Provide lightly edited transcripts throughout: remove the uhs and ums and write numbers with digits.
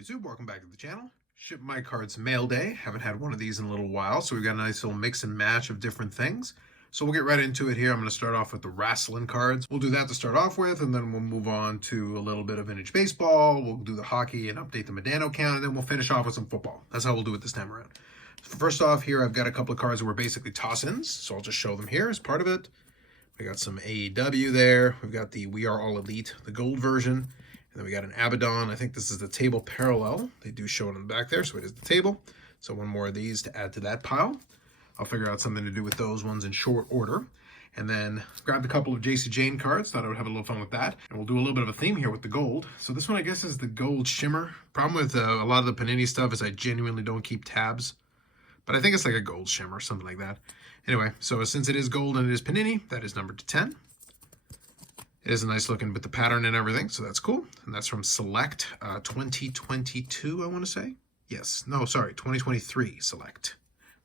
YouTube, welcome back to the channel. ShipMyCards Mail Day. Haven't had one of these in a little while, so we've got a nice little mix and match of different things. So we'll get right into it here. I'm going to start off with the wrestling cards. We'll do that to start off with, and then we'll move on to a little bit of vintage baseball. We'll do the hockey and update the Medano count, and then we'll finish off with some football. That's how we'll do it this time around. So first off here, I've got a couple of cards that were basically toss-ins, so I'll just show them here as part of it. We got some AEW there. We've got the We Are All Elite, the gold version. And then we got an Abaddon. I think this is the table parallel. They do show it on the back there, so it is the table. So one more of these to add to that pile. I'll figure out something to do with those ones in short order. And then grabbed a couple of JC Jane cards. Thought I would have a little fun with that. And we'll do a little bit of a theme here with the gold. So this one, I guess, is the gold shimmer. Problem with a lot of the Panini stuff is I genuinely don't keep tabs. But I think it's like a gold shimmer, something like that. Anyway, so since it is gold and it is Panini, that is numbered to 10. It is a nice looking with the pattern and everything, so that's cool. And that's from Select 2022, I want to say. Yes, no, sorry, 2023 Select.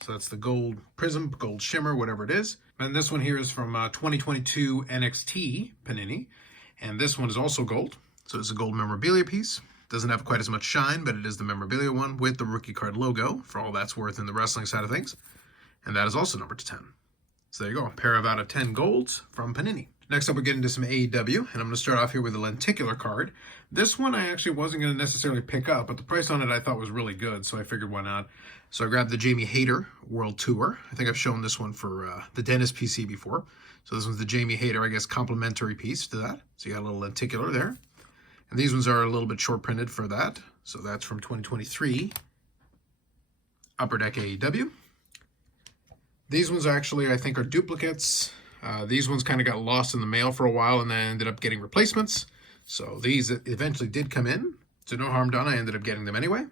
So that's the gold prism, gold shimmer, whatever it is. And this one here is from 2022 NXT Panini. And this one is also gold. So it's a gold memorabilia piece. Doesn't have quite as much shine, but it is the memorabilia one with the rookie card logo, for all that's worth in the wrestling side of things. And that is also numbered to 10. So there you go, a pair of out of 10 golds from Panini. Next up, we're getting into some AEW, and I'm going to start off here with a lenticular card. This one I actually wasn't going to necessarily pick up, but the price on it I thought was really good, so I figured why not. So I grabbed the Jamie Hayter World Tour. I think I've shown this one for the Dennis PC before. So this one's the Jamie Hayter, I guess, complimentary piece to that. So you got a little lenticular there. And these ones are a little bit short printed for that. So that's from 2023 Upper Deck AEW. These ones actually, I think, are duplicates. These ones kind of got lost in the mail for a while and then ended up getting replacements. So these eventually did come in. So no harm done. I ended up getting them anyway.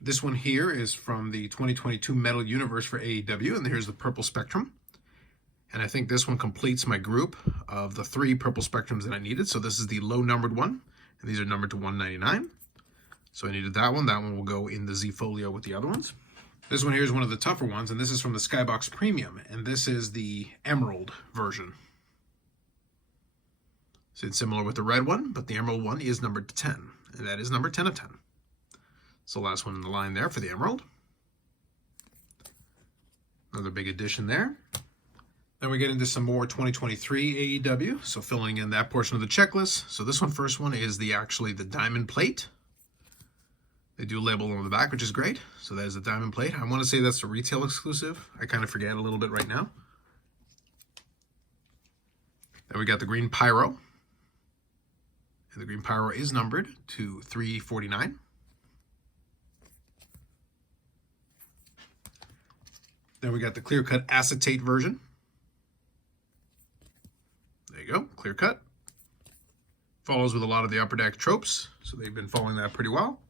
This one here is from the 2022 Metal Universe for AEW. And here's the Purple Spectrum. And I think this one completes my group of the 3 Purple Spectrums that I needed. So this is the low numbered one. And these are numbered to 199. So I needed that one. That one will go in the Z Folio with the other ones. This one here is one of the tougher ones, and this is from the Skybox Premium, and this is the Emerald version. So it's similar with the red one, but the Emerald one is numbered to 10, and that is number 10 of 10. So last one in the line there for the Emerald. Another big addition there. Then we get into some more 2023 AEW, so filling in that portion of the checklist. So this first one is actually the Diamond Plate. They do label on the back, which is great. So that is a diamond plate. I want to say that's a retail exclusive. I kind of forget a little bit right now. Then we got the Green Pyro. And the Green Pyro is numbered to 349. Then we got the Clear Cut Acetate version. There you go, Clear Cut. Follows with a lot of the Upper Deck tropes. So they've been following that pretty well.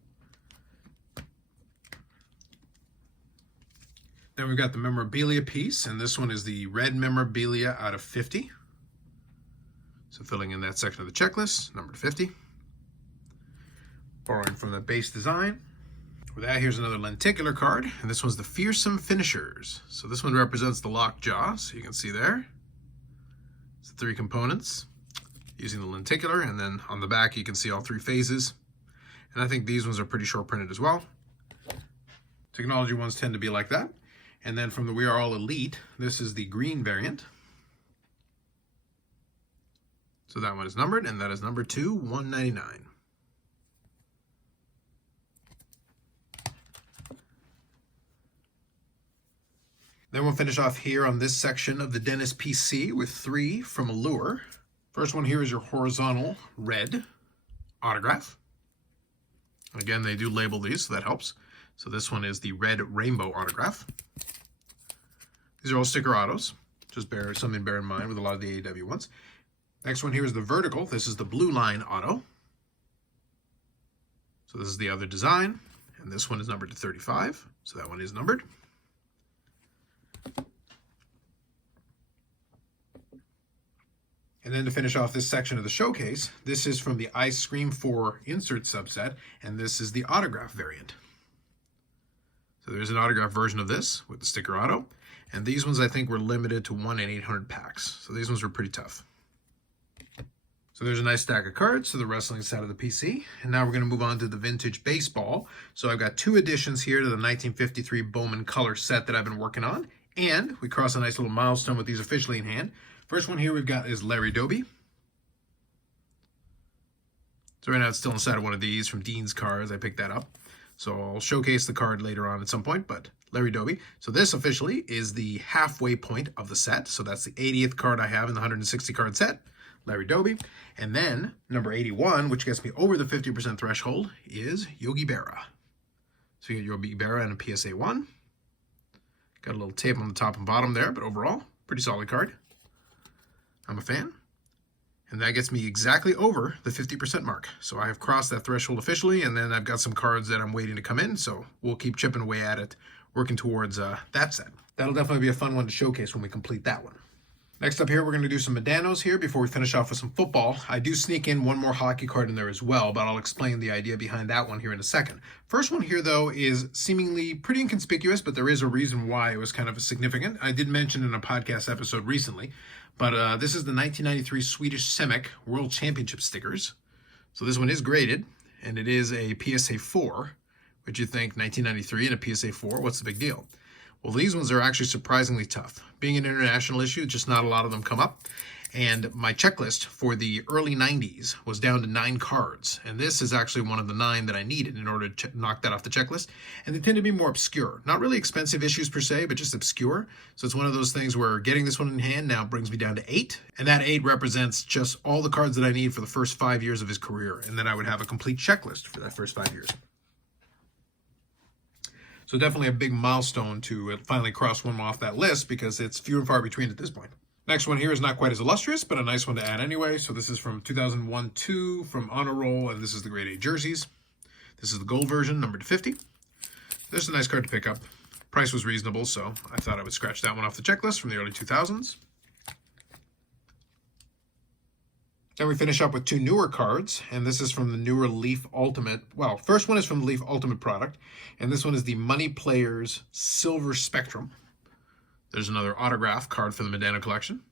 Then we've got the memorabilia piece, and this one is the red memorabilia out of 50. So filling in that section of the checklist, number 50. Borrowing from the base design. With that, here's another lenticular card, and this one's the Fearsome Finishers. So this one represents the lockjaw, so you can see there. It's the 3 components using the lenticular, and then on the back you can see all 3 phases. And I think these ones are pretty short printed as well. Technology ones tend to be like that. And then from the We Are All Elite, this is the green variant. So that one is numbered, and that is number 2, 199. Then we'll finish off here on this section of the Dennis PC with 3 from Allure. First one here is your horizontal red autograph. Again, they do label these, so that helps. So this one is the red rainbow autograph. These are all sticker autos. Just something to bear in mind with a lot of the AEW ones. Next one here is the vertical. This is the blue line auto. So this is the other design. And this one is numbered to 35. So that one is numbered. And then to finish off this section of the showcase, this is from the Ice Scream 4 insert subset. And this is the autograph variant. So there's an autograph version of this with the sticker auto. And these ones I think were limited to 1 in 800 packs. So these ones were pretty tough. So there's a nice stack of cards to the wrestling side of the PC. And now we're going to move on to the vintage baseball. So I've got 2 additions here to the 1953 Bowman Color set that I've been working on. And we cross a nice little milestone with these officially in hand. First one here we've got is Larry Doby. So right now it's still inside of one of these from Dean's Cards. I picked that up. So I'll showcase the card later on at some point, but Larry Doby. So this officially is the halfway point of the set. So that's the 80th card I have in the 160 card set. Larry Doby. And then number 81, which gets me over the 50% threshold, is Yogi Berra. So you get Yogi Berra and a PSA 1. Got a little tape on the top and bottom there, but overall, pretty solid card. I'm a fan. And that gets me exactly over the 50% mark. So I have crossed that threshold officially, and then I've got some cards that I'm waiting to come in, so we'll keep chipping away at it, working towards that set. That'll definitely be a fun one to showcase when we complete that one. Next up here, we're going to do some Medanos here before we finish off with some football. I do sneak in one more hockey card in there as well, but I'll explain the idea behind that one here in a second. First one here, though, is seemingly pretty inconspicuous, but there is a reason why it was kind of significant. I did mention in a podcast episode recently, but this is the 1993 Swedish Semic World Championship stickers. So this one is graded, and it is a PSA 4. Would you think 1993 and a PSA 4? What's the big deal? Well, these ones are actually surprisingly tough. Being an international issue, just not a lot of them come up. And my checklist for the early 90s was down to 9 cards. And this is actually one of the 9 that I needed in order to knock that off the checklist. And they tend to be more obscure. Not really expensive issues per se, but just obscure. So it's one of those things where getting this one in hand now brings me down to 8. And that 8 represents just all the cards that I need for the first 5 years of his career. And then I would have a complete checklist for that first 5 years. So definitely a big milestone to finally cross one off that list because it's few and far between at this point. Next one here is not quite as illustrious, but a nice one to add anyway. So this is from 2001-2 from Honor Roll, and this is the grade A jerseys. This is the gold version, numbered to 50. This is a nice card to pick up. Price was reasonable, so I thought I would scratch that one off the checklist from the early 2000s. Then we finish up with 2 newer cards, and this is from the newer Leaf Ultimate. Well, first one is from the Leaf Ultimate product, and this one is the Money Players Silver Spectrum. There's another autograph card for the Medano collection.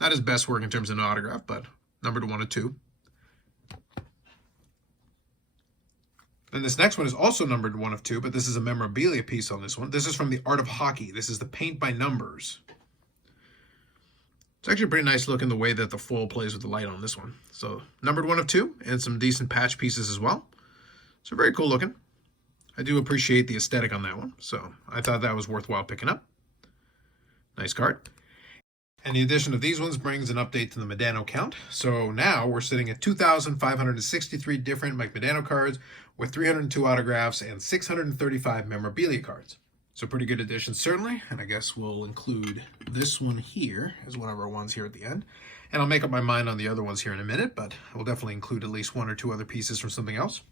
Not his best work in terms of an autograph, but numbered to 1 of 2. Then this next one is also numbered 1 of 2, but this is a memorabilia piece on this one. This is from the Art of Hockey. This is the Paint by Numbers. It's actually pretty nice looking the way that the foil plays with the light on this one. So numbered 1 of 2 and some decent patch pieces as well. So very cool looking. I do appreciate the aesthetic on that one. So I thought that was worthwhile picking up. Nice card. And the addition of these ones brings an update to the Medano count. So now we're sitting at 2,563 different Mike Medano cards with 302 autographs and 635 memorabilia cards. So pretty good addition, certainly. And I guess we'll include this one here as one of our ones here at the end. And I'll make up my mind on the other ones here in a minute, but we'll definitely include at least 1 or 2 other pieces from something else.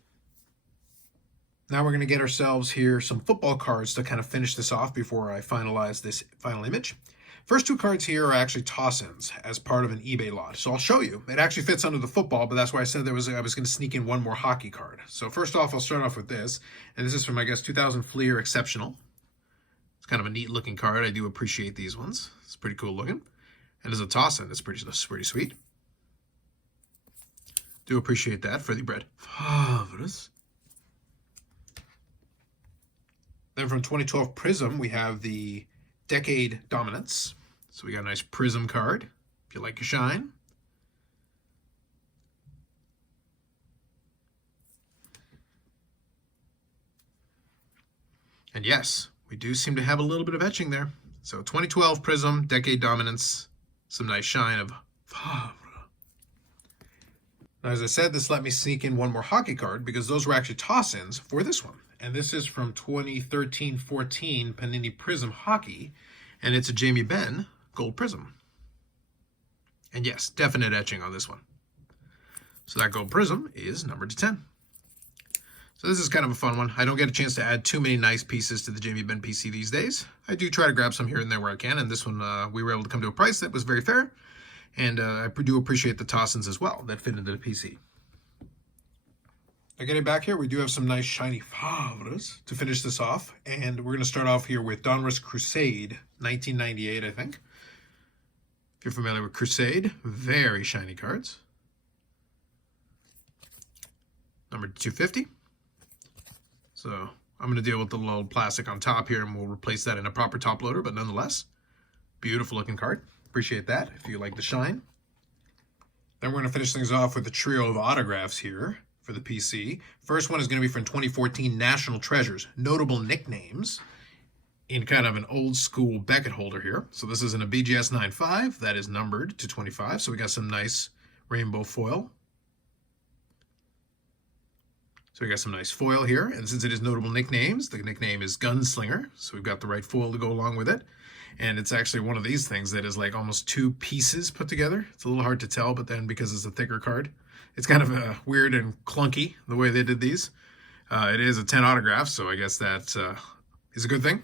Now we're going to get ourselves here some football cards to kind of finish this off before I finalize this final image. First 2 cards here are actually toss-ins as part of an eBay lot. So I'll show you. It actually fits under the football, but that's why I said I was going to sneak in 1 more hockey card. So first off, I'll start off with this. And this is from, I guess, 2000 Fleer Exceptional. It's kind of a neat looking card. I do appreciate these ones. It's pretty cool looking. And as a toss-in, it's pretty sweet. Do appreciate that. Freddy Bread. Fabulous. Then from 2012 Prism, we have the Decade Dominance. So we got a nice Prism card, if you like your shine. And yes, we do seem to have a little bit of etching there. So 2012 Prism, Decade Dominance, some nice shine of Favre. Now, as I said, this let me sneak in 1 more hockey card because those were actually toss-ins for this one. And this is from 2013-14 Panini Prism Hockey, and it's a Jamie Benn Gold Prism. And yes, definite etching on this one. So that Gold Prism is numbered to 10. So this is kind of a fun one. I don't get a chance to add too many nice pieces to the Jamie Benn PC these days. I do try to grab some here and there where I can, and this one we were able to come to a price that was very fair. And I do appreciate the toss-ins as well that fit into the PC. Now getting back here, we do have some nice shiny Favres to finish this off. And we're going to start off here with Donruss Crusade, 1998, I think. If you're familiar with Crusade, very shiny cards. numbered to 250. So I'm going to deal with the little plastic on top here, and we'll replace that in a proper top loader, but nonetheless, beautiful looking card. Appreciate that if you like the shine. Then we're going to finish things off with a trio of autographs here for the PC. First one is going to be from 2014 National Treasures, notable nicknames, in kind of an old school Beckett holder here. So this is in a BGS 9.5 that is numbered to 25. So we got some nice rainbow foil. So we got some nice foil here. And since it is notable nicknames, the nickname is Gunslinger. So we've got the right foil to go along with it. And it's actually one of these things that is like almost two pieces put together. It's a little hard to tell, but then because it's a thicker card, it's kind of weird and clunky the way they did these. It is a 10 autograph, so I guess that is a good thing.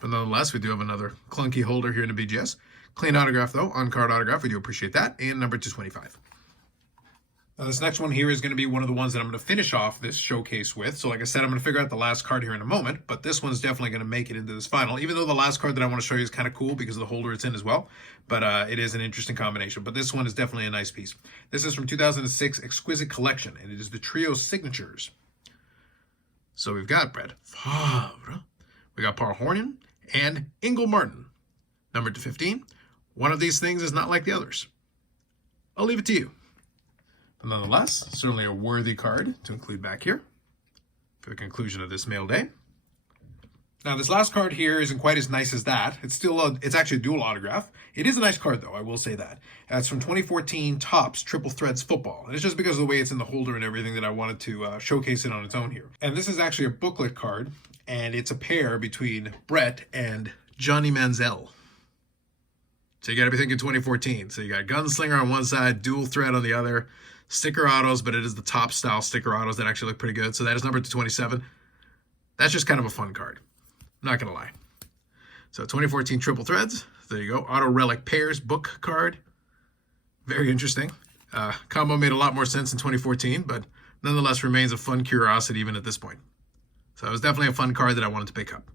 But nonetheless, we do have another clunky holder here in the BGS. Clean autograph, though, on-card autograph. We do appreciate that. And number 225. Now, this next one here is going to be one of the ones that I'm going to finish off this showcase with. So like I said, I'm going to figure out the last card here in a moment. But this one's definitely going to make it into this final, even though the last card that I want to show you is kind of cool because of the holder it's in as well. But it is an interesting combination. But this one is definitely a nice piece. This is from 2006 Exquisite Collection, and it is the Trio Signatures. So we've got Brett Favre, we got Paul Hornian, and Ingle Martin, numbered to 15. One of these things is not like the others. I'll leave it to you. But nonetheless, certainly a worthy card to include back here for the conclusion of this mail day. Now, this last card here isn't quite as nice as that. It's actually a dual autograph. It is a nice card, though, I will say that. It's from 2014 Topps Triple Threads Football. And it's just because of the way it's in the holder and everything that I wanted to showcase it on its own here. And this is actually a booklet card, and it's a pair between Brett and Johnny Manziel. So you got to be thinking 2014. So you got Gunslinger on one side, dual thread on the other, sticker autos, but it is the top style sticker autos that actually look pretty good. So that is numbered to 27. That's just kind of a fun card. I'm not going to lie. So 2014 Triple Threads. There you go. Auto Relic Pairs book card. Very interesting. Combo made a lot more sense in 2014, but nonetheless remains a fun curiosity even at this point. So it was definitely a fun card that I wanted to pick up.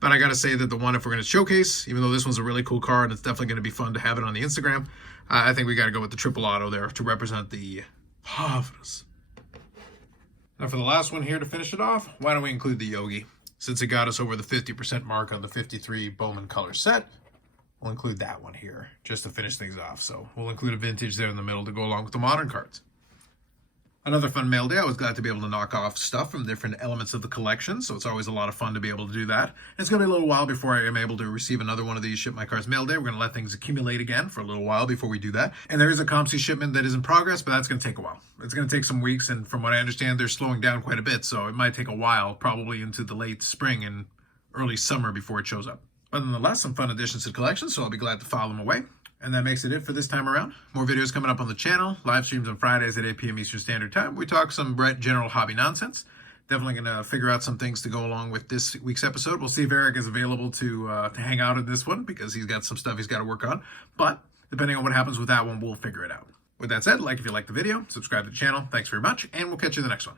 But I got to say that the one, if we're going to showcase, even though this one's a really cool card, and it's definitely going to be fun to have it on the Instagram, I think we got to go with the triple auto there to represent the Havres. Now for the last one here to finish it off, why don't we include the Yogi? Since it got us over the 50% mark on the 53 Bowman color set, we'll include that one here just to finish things off. So we'll include a vintage there in the middle to go along with the modern cards. Another fun mail day. I was glad to be able to knock off stuff from different elements of the collection, so it's always a lot of fun to be able to do that. And it's going to be a little while before I am able to receive another one of these Ship My Cards Mail Day. We're going to let things accumulate again for a little while before we do that. And there is a COMC shipment that is in progress, but that's going to take a while. It's going to take some weeks, and from what I understand, they're slowing down quite a bit, so it might take a while, probably into the late spring and early summer before it shows up. But nonetheless, some fun additions to the collection, so I'll be glad to file them away. And that makes it for this time around. More videos coming up on the channel. Live streams on Fridays at 8 p.m. Eastern Standard Time. We talk some Brett general hobby nonsense. Definitely going to figure out some things to go along with this week's episode. We'll see if Eric is available to hang out in this one because he's got some stuff he's got to work on. But depending on what happens with that one, we'll figure it out. With that said, like if you like the video, subscribe to the channel. Thanks very much, and we'll catch you in the next one.